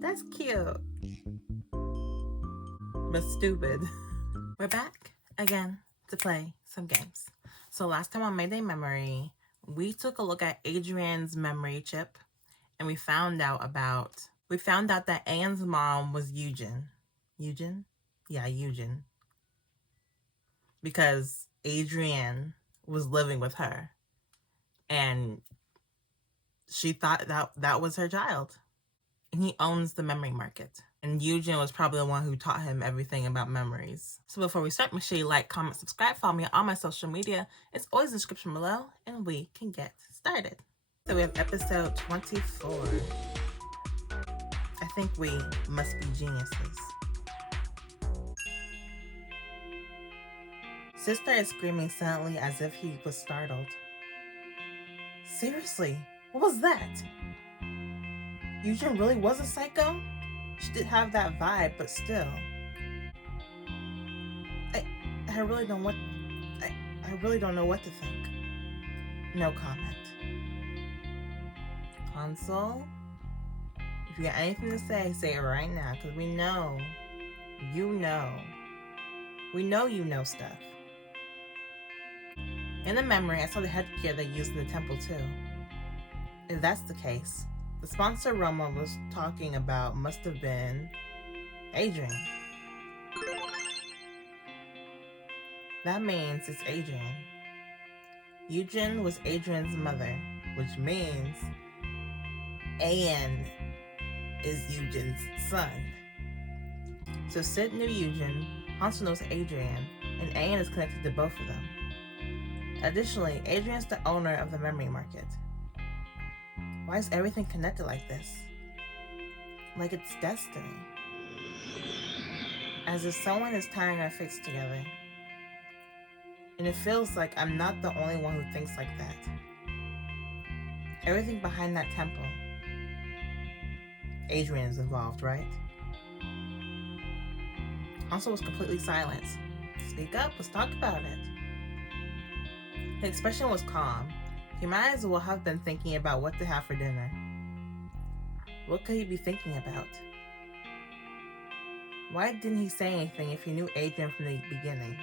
That's cute. But stupid. We're back again to play some games. So last time on Mayday Memory, we took a look at Adrian's memory chip and we found out that Anne's mom was Eugen. Eugen? Yeah, Eugen. Because Adrian was living with her and she thought that was her child. And he owns the memory market. And Eugen was probably the one who taught him everything about memories. So before we start, make sure you like, comment, subscribe, follow me on all my social media. It's always in the description below, and we can get started. So we have episode 24. I think we must be geniuses. Sis started screaming silently as if he was startled. Seriously, what was that? Eugen really was a psycho? She did have that vibe, but still. I really don't know what to think. No comment. Hansol, if you got anything to say it right now, because we know you know. We know you know stuff. In the memory, I saw the headgear they used in the temple too. If that's the case, the sponsor Roma was talking about must have been Adrian. That means it's Adrian. Eugen was Adrian's mother, which means Anne is Eugen's son. So Sid knew Eugen, Hansol knows Adrian, and Anne is connected to both of them. Additionally, Adrian's the owner of the memory market. Why is everything connected like this? Like it's destiny. As if someone is tying our fates together. And it feels like I'm not the only one who thinks like that. Everything behind that temple. Adrian is involved, right? Hansol was completely silent. Speak up, let's talk about it. His expression was calm. He might as well have been thinking about what to have for dinner. What could he be thinking about? Why didn't he say anything if he knew Adrian from the beginning?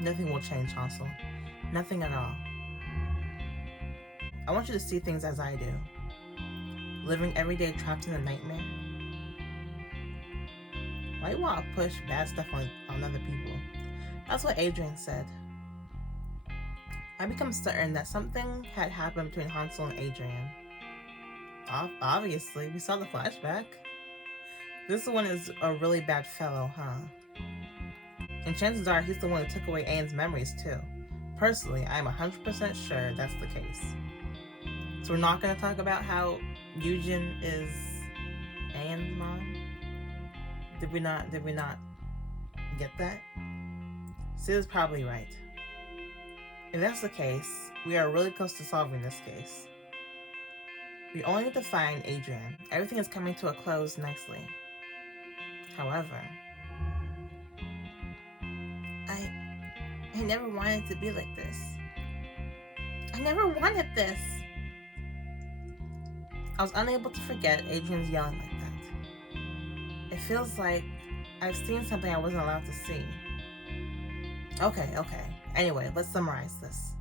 Nothing will change, Hansol. Nothing at all. I want you to see things as I do. Living every day trapped in a nightmare. Why do you want to push bad stuff on other people? That's what Adrian said. I become certain that something had happened between Hansol and Adrian. Obviously, we saw the flashback. This one is a really bad fellow, huh? And chances are he's the one who took away Anne's memories too. Personally, I am 100% sure that's the case. So we're not going to talk about how Eugen is Anne's mom? Did we not get that? Sid is probably right. If that's the case, we are really close to solving this case. We only need to find Adrian. Everything is coming to a close nicely. However, I never wanted it to be like this. I never wanted this. I was unable to forget Adrian's yelling like that. It feels like I've seen something I wasn't allowed to see. Okay. Anyway, let's summarize this.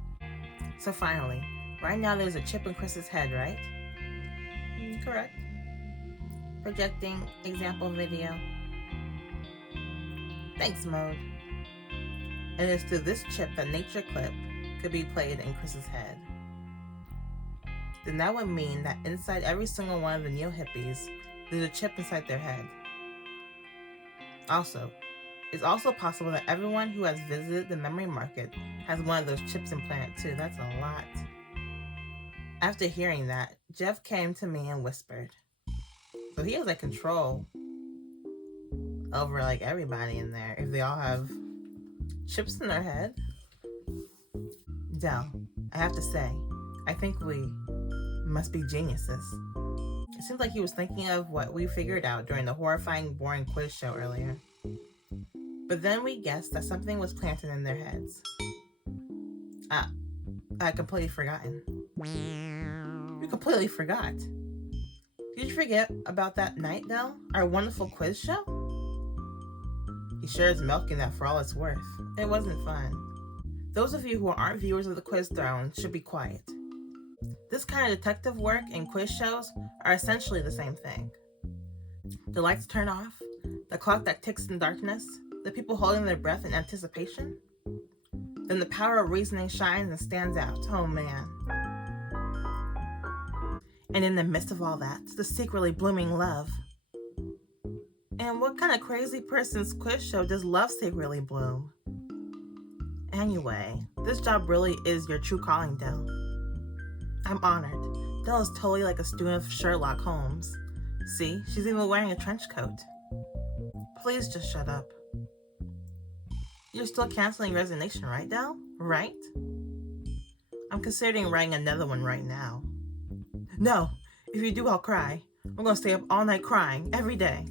So finally, right now there's a chip in Chris's head, right? Correct. Projecting example video. Thanks, mode. And it's through this chip that nature clip could be played in Chris's head. Then that would mean that inside every single one of the neo-hippies, there's a chip inside their head. Also, it's also possible that everyone who has visited the memory market has one of those chips implanted too. That's a lot. After hearing that, Jeff came to me and whispered. So he has like control over like everybody in there if they all have chips in their head. Dell, I have to say, I think we must be geniuses. It seems like he was thinking of what we figured out during the horrifying, boring quiz show earlier. But then we guessed that something was planted in their heads. I completely forgotten. You completely forgot. Did you forget about that night, Dell? Our wonderful quiz show? He sure is milking that for all it's worth. It wasn't fun. Those of you who aren't viewers of the Quiz Throne should be quiet. This kind of detective work and quiz shows are essentially the same thing. The lights turn off, the clock that ticks in darkness, the people holding their breath in anticipation. Then the power of reasoning shines and stands out. Oh man. And in the midst of all that, the secretly blooming love. And what kind of crazy person's quiz show does love secretly bloom? Anyway, this job really is your true calling, Dell. I'm honored. Dell is totally like a student of Sherlock Holmes. See, she's even wearing a trench coat. Please just shut up. You're still canceling your resignation, right, Dell? Right? I'm considering writing another one right now. No, if you do, I'll cry. I'm gonna stay up all night crying, every day.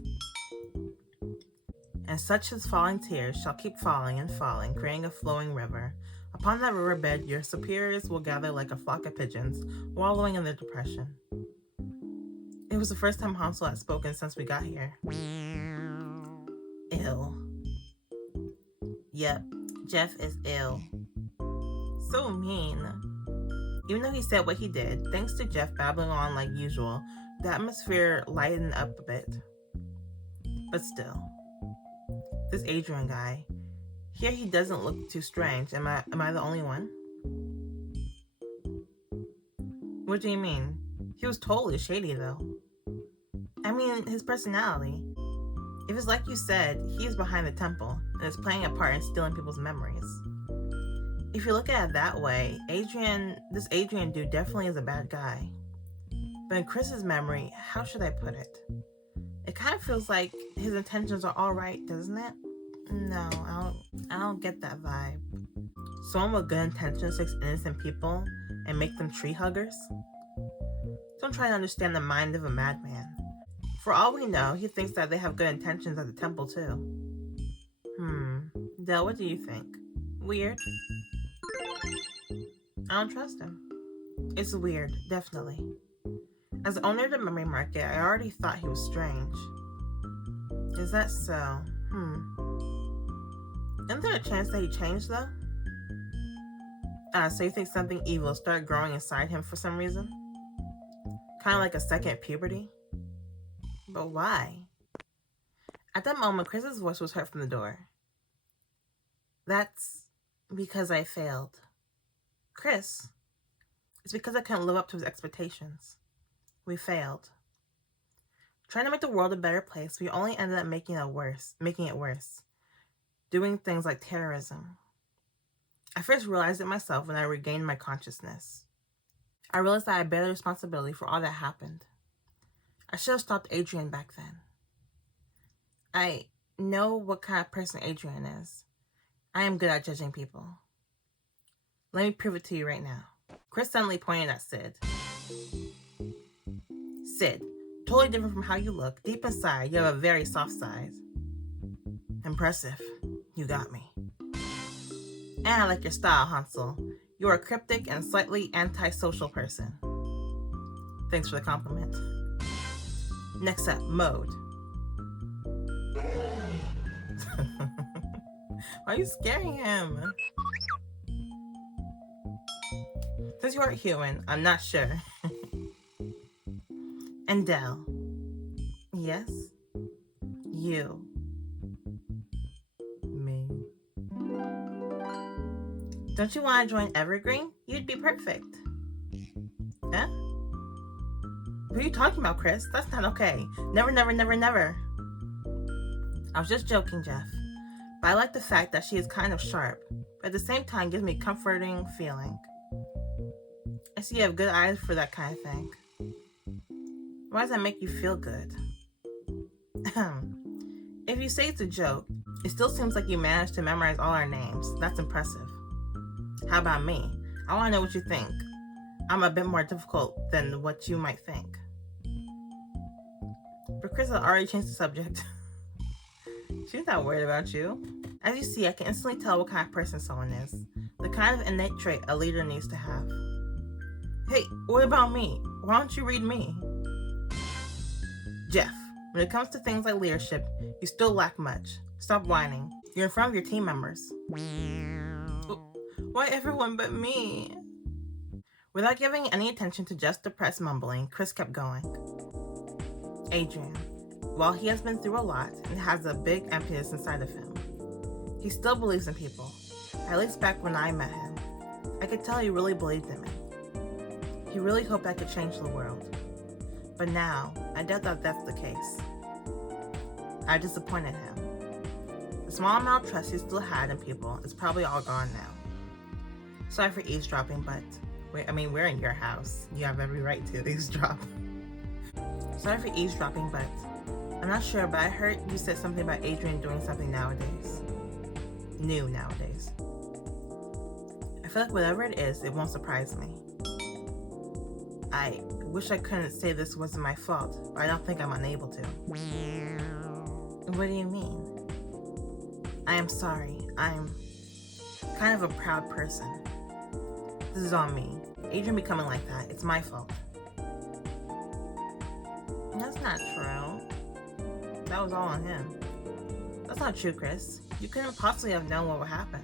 And such as falling tears shall keep falling and falling, creating a flowing river. Upon that riverbed, your superiors will gather like a flock of pigeons, wallowing in their depression. It was the first time Hansel had spoken since we got here. Ill. Yep, Jeff is ill. So mean. Even though he said what he did, thanks to Jeff babbling on like usual, the atmosphere lightened up a bit. But still, this Adrian guy, here he doesn't look too strange. Am I the only one? What do you mean? He was totally shady though. I mean, his personality. If it's like you said, he is behind the temple and is playing a part in stealing people's memories. If you look at it that way, this Adrian dude definitely is a bad guy. But in Chris's memory, how should I put it? It kind of feels like his intentions are all right, doesn't it? No, I don't get that vibe. Someone with good intentions takes innocent people and make them tree huggers? Don't try to understand the mind of a madman. For all we know, he thinks that they have good intentions at the temple too. Dell, what do you think? Weird? I don't trust him. It's weird, definitely. As the owner of the memory market, I already thought he was strange. Is that so? Isn't there a chance that he changed though? So you think something evil started growing inside him for some reason? Kind of like a second puberty? But why? At that moment, Chris's voice was heard from the door. That's because I failed. Chris, it's because I couldn't live up to his expectations. We failed. Trying to make the world a better place, we only ended up making it worse. Doing things like terrorism. I first realized it myself when I regained my consciousness. I realized that I bear the responsibility for all that happened. I should have stopped Adrian back then. I know what kind of person Adrian is. I am good at judging people. Let me prove it to you right now. Chris suddenly pointed at Sid. Sid, totally different from how you look. Deep inside, you have a very soft side. Impressive. You got me. And I like your style, Hansel. You are a cryptic and slightly antisocial person. Thanks for the compliment. Next up, Mode. Why are you scaring him? Since you aren't human, I'm not sure. And Dell. Yes? You. Me. Don't you want to join Evergreen? You'd be perfect. Huh? What are you talking about, Chris? That's not okay. Never, never, never, never. I was just joking, Jeff. But I like the fact that she is kind of sharp, but at the same time gives me a comforting feeling. I see you have good eyes for that kind of thing. Why does that make you feel good? If you say it's a joke, it still seems like you managed to memorize all our names. That's impressive. How about me? I want to know what you think. I'm a bit more difficult than what you might think. But Chris had already changed the subject. She's not worried about you. As you see, I can instantly tell what kind of person someone is. The kind of innate trait a leader needs to have. Hey, what about me? Why don't you read me? Jeff, when it comes to things like leadership, you still lack much. Stop whining. You're in front of your team members. Why everyone but me? Without giving any attention to Jeff's depressed mumbling, Chris kept going. Adrian, while he has been through a lot and has a big emptiness inside of him, he still believes in people. At least back when I met him, I could tell he really believed in me. He really hoped I could change the world. But now, I doubt that that's the case. I disappointed him. The small amount of trust he still had in people is probably all gone now. Sorry for eavesdropping, but we're in your house. You have every right to eavesdrop. Sorry for eavesdropping, but I'm not sure, but I heard you said something about Adrian doing something nowadays. New nowadays. I feel like whatever it is, it won't surprise me. I wish I couldn't say this wasn't my fault, but I don't think I'm unable to. What do you mean? I am sorry. I'm kind of a proud person. This is on me. Adrian becoming like that, it's my fault. That's not true. That was all on him. That's not true, Chris. You couldn't possibly have known what would happen.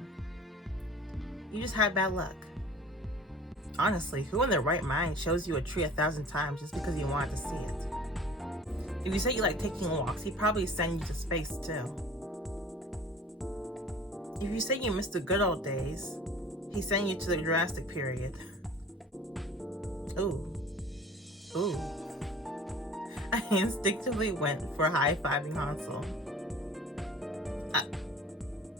You just had bad luck. Honestly, who in their right mind shows you a tree 1,000 times just because you wanted to see it? If you say you like taking walks, he'd probably send you to space too. If you say you miss the good old days, he'd send you to the Jurassic period. Ooh. I instinctively went for high-fiving hansol.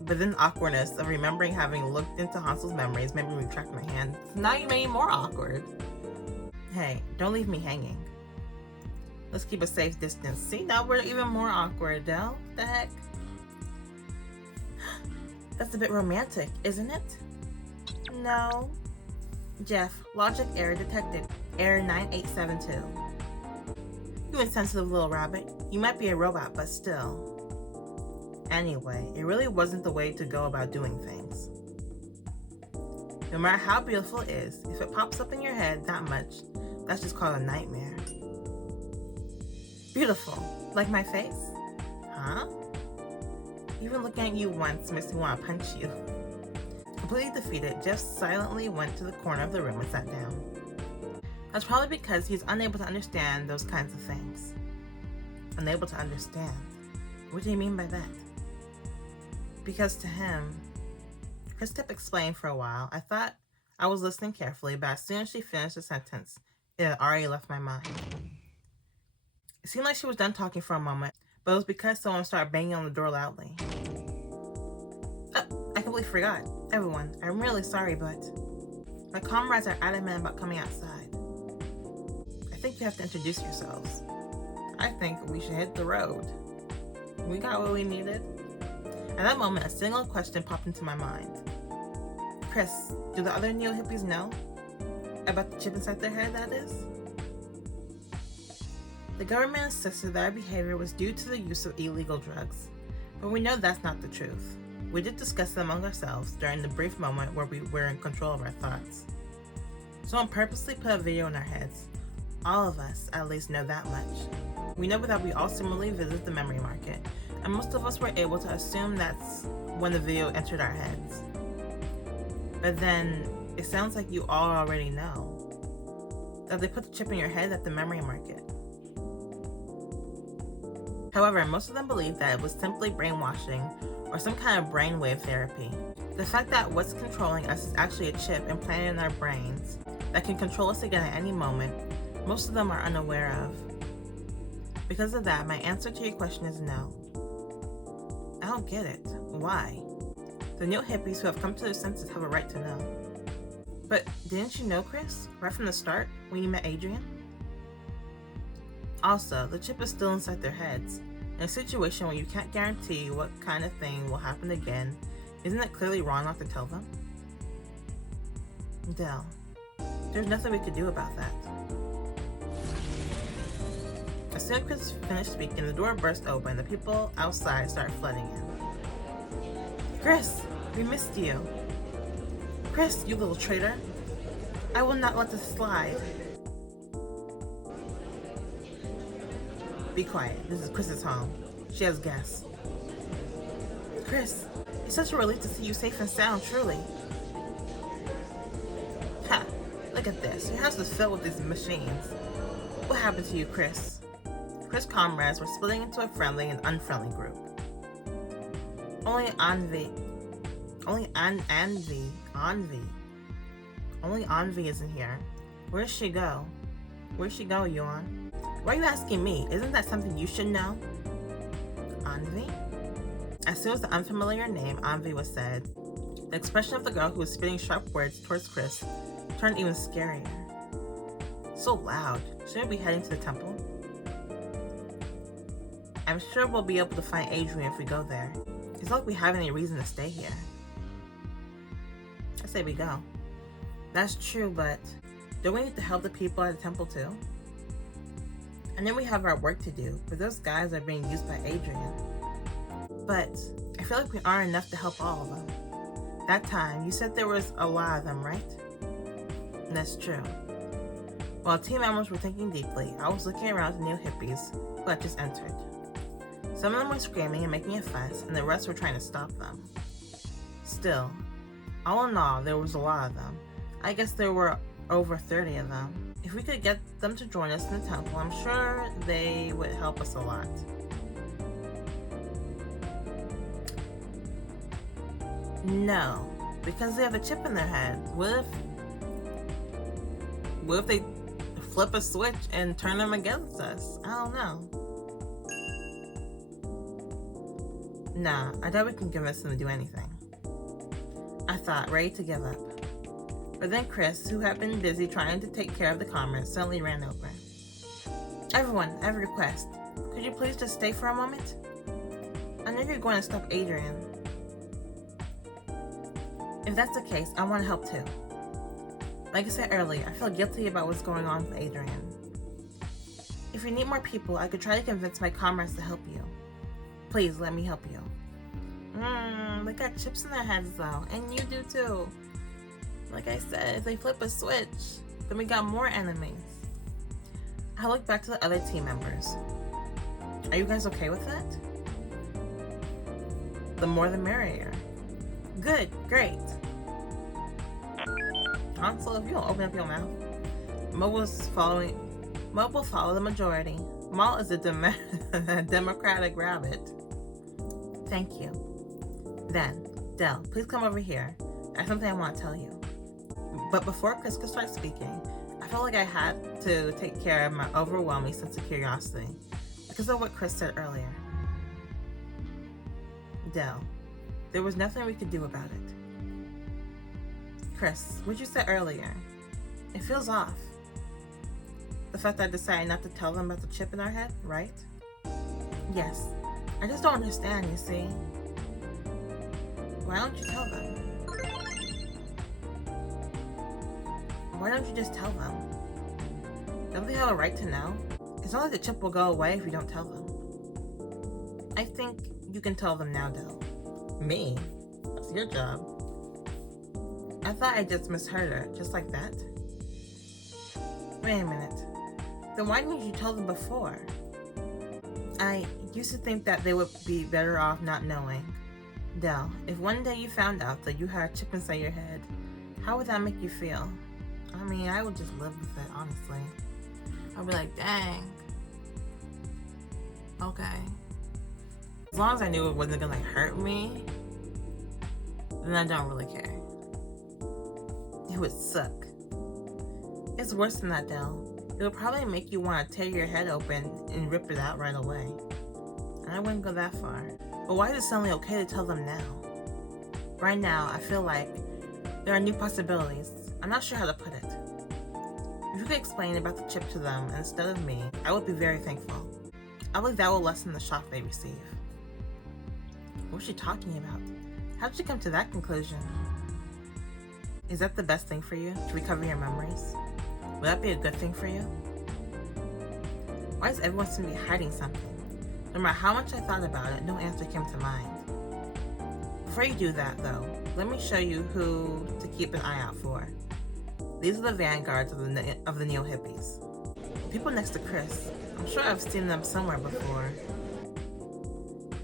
But then the awkwardness of remembering having looked into Hansel's memories made me retract my hand. Now you made me more awkward. Hey, don't leave me hanging. Let's keep a safe distance. See, now we're even more awkward, Dell. The heck? That's a bit romantic, isn't it? No. Jeff, logic error detected. Error 9872. You insensitive little rabbit. You might be a robot, but still. Anyway, it really wasn't the way to go about doing things. No matter how beautiful it is, if it pops up in your head that much, that's just called a nightmare. Beautiful. Like my face? Huh? Even looking at you once makes me want to punch you. Completely defeated, Jeff silently went to the corner of the room and sat down. That's probably because he's unable to understand those kinds of things. Unable to understand. What do you mean by that? Because to him, Chris kept explaining for a while. I thought I was listening carefully, but as soon as she finished the sentence, it had already left my mind. It seemed like she was done talking for a moment, but it was because someone started banging on the door loudly. I completely forgot. Everyone, I'm really sorry, but my comrades are adamant about coming outside. I think you have to introduce yourselves. I think we should hit the road. We got what we needed. At that moment, a single question popped into my mind. Chris, do the other neo-hippies know about the chip inside their head, that is? The government insisted that our behavior was due to the use of illegal drugs, but we know that's not the truth. We did discuss it among ourselves during the brief moment where we were in control of our thoughts. Someone purposely put a video in our heads. All of us at least know that much. We know that we all similarly visit the memory market, and most of us were able to assume that's when the video entered our heads. But then, it sounds like you all already know that they put the chip in your head at the memory market. However, most of them believe that it was simply brainwashing or some kind of brainwave therapy. The fact that what's controlling us is actually a chip implanted in our brains that can control us again at any moment, most of them are unaware of. Because of that, my answer to your question is no. I don't get it. Why? The neo-hippies who have come to their senses have a right to know. But didn't you know, Chris, right from the start, when you met Adrian? Also, the chip is still inside their heads. In a situation where you can't guarantee what kind of thing will happen again, isn't it clearly wrong not to tell them? Dell, there's nothing we could do about that. As soon as Chris finished speaking, the door burst open. The people outside started flooding in. Chris, we missed you. Chris, you little traitor. I will not let this slide. Be quiet. This is Chris's home. She has guests. Chris, it's such a relief to see you safe and sound, truly. Ha! Look at this. Your house is filled with these machines. What happened to you, Chris? Chris' comrades were splitting into a friendly and unfriendly group. Only Anvi isn't here. Where'd she go? Where'd she go, Yuan? Why are you asking me? Isn't that something you should know? Anvi? As soon as the unfamiliar name Anvi was said, the expression of the girl who was spitting sharp words towards Chris turned even scarier. So loud. Shouldn't we be heading to the temple? I'm sure we'll be able to find Adrian if we go there. It's not like we have any reason to stay here. I say we go. That's true, but don't we need to help the people at the temple too? And then we have our work to do, but those guys are being used by Adrian. But I feel like we aren't enough to help all of them. That time, you said there was a lot of them, right? And that's true. While team members were thinking deeply, I was looking around at the new hippies who had just entered. Some of them were screaming and making a fuss, and the rest were trying to stop them. Still, all in all, there was a lot of them. I guess there were over 30 of them. If we could get them to join us in the temple, I'm sure they would help us a lot. No, because they have a chip in their head. What if they flip a switch and turn them against us? I don't know. Nah, I doubt we can convince them to do anything. I thought, ready to give up. But then Chris, who had been busy trying to take care of the comrades, suddenly ran over. Everyone, I have a request. Could you please just stay for a moment? I know you're going to stop Adrian. If that's the case, I want to help too. Like I said earlier, I feel guilty about what's going on with Adrian. If you need more people, I could try to convince my comrades to help you. Please, let me help you. They got chips in their heads though, and you do too. Like I said, if they flip a switch, then we got more enemies. I looked back to the other team members. Are you guys okay with that? The more the merrier. Good, great. Hansol, if you don't open up your mouth. Mo will follow the majority. Mal is a democratic rabbit. Thank you. Then, Dell, please come over here. I have something I want to tell you. But before Chris could start speaking, I felt like I had to take care of my overwhelming sense of curiosity because of what Chris said earlier. Dell, there was nothing we could do about it. Chris, what you said earlier, it feels off. The fact that I decided not to tell them about the chip in our head, right? Yes. I just don't understand, you see. Why don't you tell them? Why don't you just tell them? Don't they have a right to know? It's not like the chip will go away if you don't tell them. I think you can tell them now, Dell. Me? That's your job. I thought I just misheard her, just like that. Wait a minute. Then why didn't you tell them before? I used to think that they would be better off not knowing. Dell, if one day you found out that you had a chip inside your head, how would that make you feel? I mean, I would just live with it, honestly. I'd be like, dang. Okay. As long as I knew it wasn't gonna hurt me, then I don't really care. It would suck. It's worse than that, Dell. It would probably make you want to tear your head open and rip it out right away. And I wouldn't go that far. But why is it suddenly okay to tell them now? Right now, I feel like there are new possibilities. I'm not sure how to put it. If you could explain about the chip to them instead of me, I would be very thankful. I believe that will lessen the shock they receive. What's she talking about? How did she come to that conclusion? Is that the best thing for you, to recover your memories? Would that be a good thing for you? Why does everyone seem to be hiding something? No matter how much I thought about it, no answer came to mind. Before you do that, though, let me show you who to keep an eye out for. These are the vanguards of the neo-hippies. people next to Chris. I'm sure I've seen them somewhere before.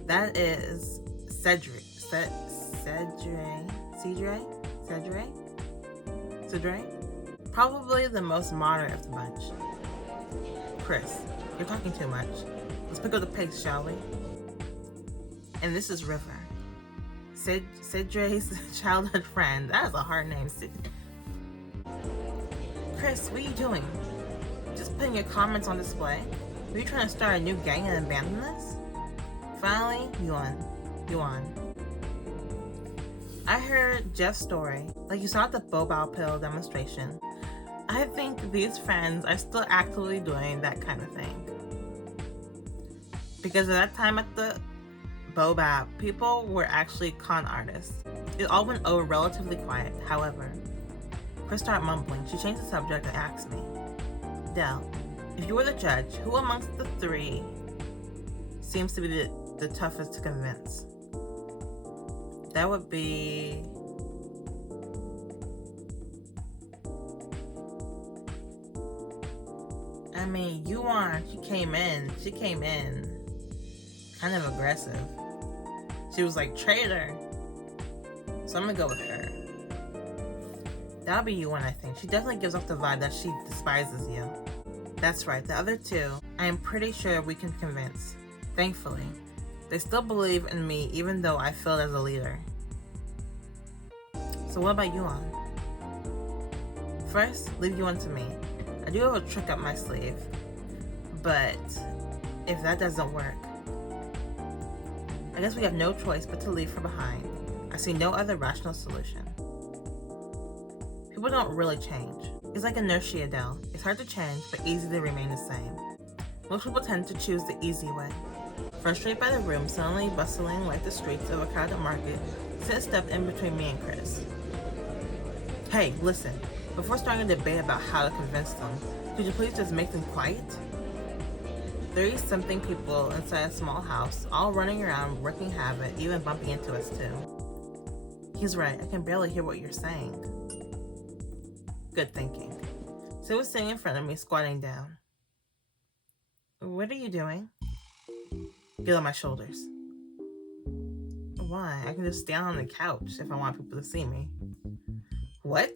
That is Cedric. Cedric? Probably the most modern of the bunch. Chris, you're talking too much. Let's pick up the pace, shall we? And this is River. Cedric's childhood friend. That is a hard name. Chris, what are you doing? Just putting your comments on display? Are you trying to start a new gang and abandon this? Finally, you won. I heard Jeff's story, like you saw at the Bobow pill demonstration. I think these friends are still actively doing that kind of thing. Because at that time at the Bobow, people were actually con artists. It all went over relatively quiet, however. Chris started mumbling. She changed the subject and asked me, Dell, if you were the judge, who amongst the three seems to be the toughest to convince? That would be... I mean, Yuan, she came in kind of aggressive. She was like, traitor. So I'm gonna go with her. That'll be Yuan, I think. She definitely gives off the vibe that she despises you. That's right, the other two, I am pretty sure we can convince. Thankfully. They still believe in me even though I failed as a leader. So what about Yuan? First, leave Yuan to me. I do have a trick up my sleeve. But if that doesn't work, I guess we have no choice but to leave her behind. I see no other rational solution. People don't really change. It's like inertia, Dell. It's hard to change, but easy to remain the same. Most people tend to choose the easy way. Frustrated by the room suddenly bustling like the streets of a crowded market, Sid stepped in between me and Chris. Hey, listen. Before starting a debate about how to convince them, could you please just make them quiet? 30-something people inside a small house, all running around, wreaking havoc, even bumping into us too. He's right, I can barely hear what you're saying. Good thinking. Sid was sitting in front of me, squatting down. What are you doing? Get on my shoulders. Why? I can just stand on the couch if I want people to see me. What?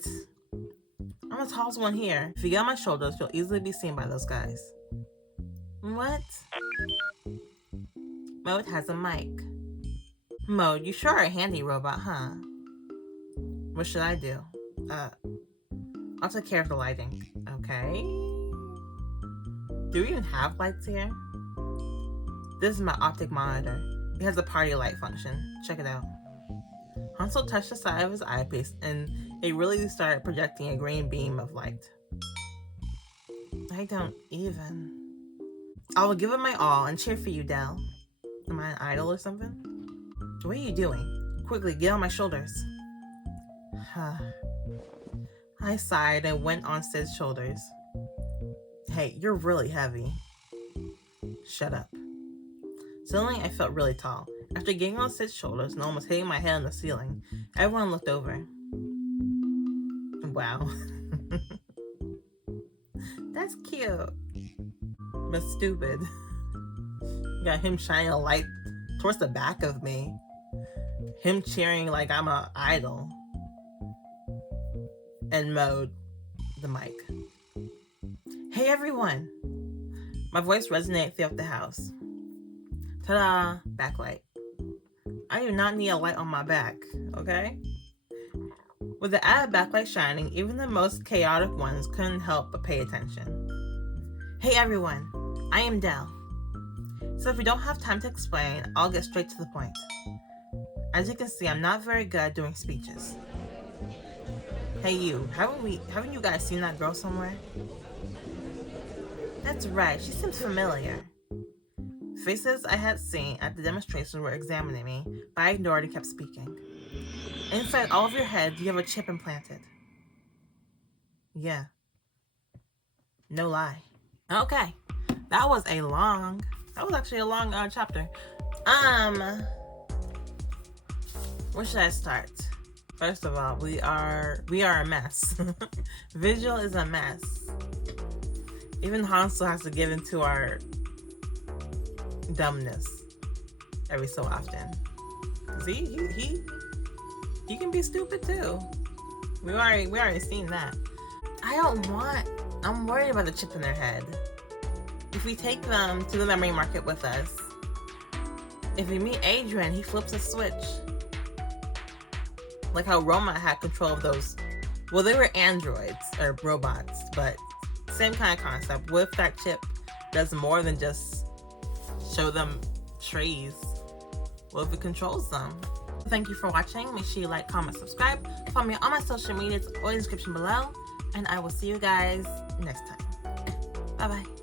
I'm the tallest one here. If you get on my shoulders, you'll easily be seen by those guys. What? Mode has a mic. Mode, you sure are a handy robot, huh? What should I do? I'll take care of the lighting. Okay. Do we even have lights here? This is my optic monitor. It has a party light function. Check it out. Hansol touched the side of his eyepiece and it really started projecting a green beam of light. I don't even... I will give it my all and cheer for you, Dell. Am I an idol or something? What are you doing? Quickly, get on my shoulders. I sighed and went on Sid's shoulders. Hey, you're really heavy. Shut up. Suddenly, I felt really tall. After getting on Sid's shoulders and almost hitting my head on the ceiling, everyone looked over. Wow. That's cute. But stupid. Got him shining a light towards the back of me. Him cheering like I'm an idol. And Mode, the mic. Hey everyone! My voice resonated throughout the house. Ta-da! Backlight. I do not need a light on my back, okay? With the added backlight shining, even the most chaotic ones couldn't help but pay attention. Hey everyone, I am Dell. So if we don't have time to explain, I'll get straight to the point. As you can see, I'm not very good at doing speeches. Hey you, haven't you guys seen that girl somewhere? That's right, she seems familiar. Faces I had seen at the demonstration were examining me, but I ignored and kept speaking. Inside all of your heads, you have a chip implanted. Yeah. No lie. Okay. That was actually a long chapter. Where should I start? First of all, we are a mess. Visual is a mess. Even Hansel has to give into our dumbness every so often. Cause he can be stupid too. We already seen that. I'm worried about the chip in their head. If we take them to the memory market with us, if we meet Adrian, he flips a switch. Like how Roma had control of those. Well, they were androids or robots, but same kind of concept. What if that chip does more than just show them trees? What if it controls them? Thank you for watching. Make sure you like, comment, subscribe. Follow me on all my social media. It's all in the description below. And I will see you guys next time. Bye-bye.